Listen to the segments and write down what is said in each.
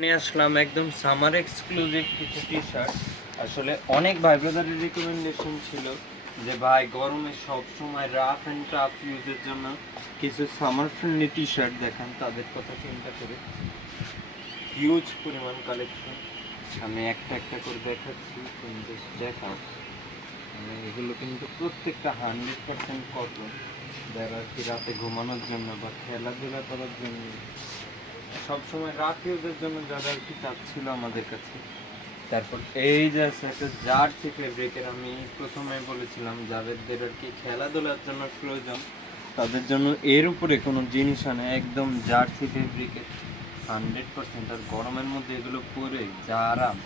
নিয়ে আসলাম একদম summer exclusive কিছু টি শার্ট। আসলে অনেক ভাই ব্রাদারের রিকমেন্ডেশন ছিল যে ভাই গরমে সব সময় রাফ অ্যান্ড টাফ ইউজের জন্য কিছু সামার ফ্রেন্ডলি টি শার্ট দেখান, তাদের কথা চিন্তা করে হিউজ পরিমাণ কালেকশন আমি একটা একটা করে দেখাচ্ছি। কিন্তু দেখাও মানে এগুলো কিন্তু প্রত্যেকটা 100% কটন, যারা আর কি রাতে ঘুমানোর জন্য বা খেলাধুলা করার জন্য সবসময় রাফ ইউজের জন্য যারা আর কি চাচ্ছিল আমাদের কাছে। তারপর এই যে আছে একটা জার্সি ফেব্রিকের, আমি প্রথমে বলেছিলাম যাদের আর কি খেলাধুলার জন্য প্রয়োজন তাদের জন্য এর উপরে কোনো জিনিস আনে, একদম জার্সি ফেব্রিকের 100%। আর গরমের মধ্যে এগুলো পরে যা আরাম,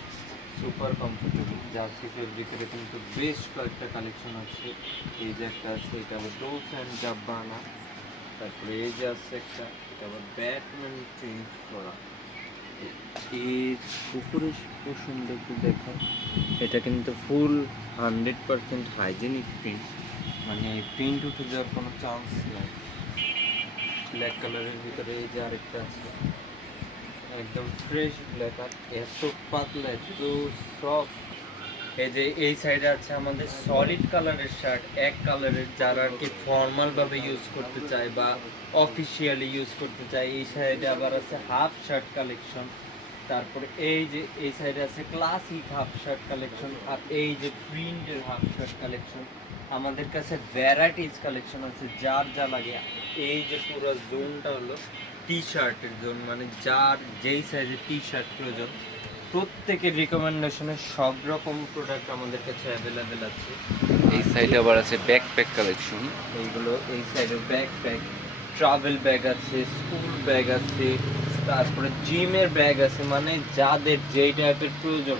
সুপার কমফোর্টেবল। জার্সি ফেব্রিকের কিন্তু বেশ কয়েকটা কালেকশন আছে। এই যে একটা আছে, এটা আবার ডোলস অ্যান্ড গাব্বানা। তারপরে এই যে আছে একটা, এটা আবার ব্যাটম্যান প্রিন্ট করা। এর উপরে সুন্দর একটু দেখো, এটা কিন্তু ফুল 100% হাইজেনিক প্রিন্ট, মানে প্রিন্ট উঠে যাওয়ার কোনো চান্স নেই। ব্ল্যাক কালারের ভিতরে এই যে আরেকটা আছে, একদম ফ্রেশ ব্ল্যাক, আর এত পাতলা এত সফট। এই যে এই সাইডে আছে আমাদের সলিড কালারের শার্ট, এক কালারের, যারা আর কি ফর্মাল ভাবে ইউজ করতে চায় বা অফিসিয়ালি ইউজ করতে চায়। এই সাইডে আবার আছে হাফ শার্ট কালেকশন। তারপরে এই যে এই সাইডে আছে ক্লাসিক হাফ শার্ট কালেকশন, আর এই যে প্রিন্টের হাফ শার্ট কালেকশন। আমাদের কাছে ভ্যারাইটিস কালেকশন আছে, যার যা লাগে। এই যে পুরো জোনটা হলো টি শার্টের জোন, মানে যার যেই সাইজের টি শার্ট প্রয়োজন প্রত্যেকের রিকমেন্ডেশনে সব রকম প্রোডাক্ট আমাদের কাছে অ্যাভেলেবেল আছে। এই সাইডে আবার আছে ব্যাকপ্যাক কালেকশন। এইগুলো এই সাইডে ব্যাকপ্যাক, ট্রাভেল ব্যাগ আছে, স্কুল ব্যাগ আছে, তারপরে জিমের ব্যাগ আছে, মানে যাদের যেই টাইপের প্রয়োজন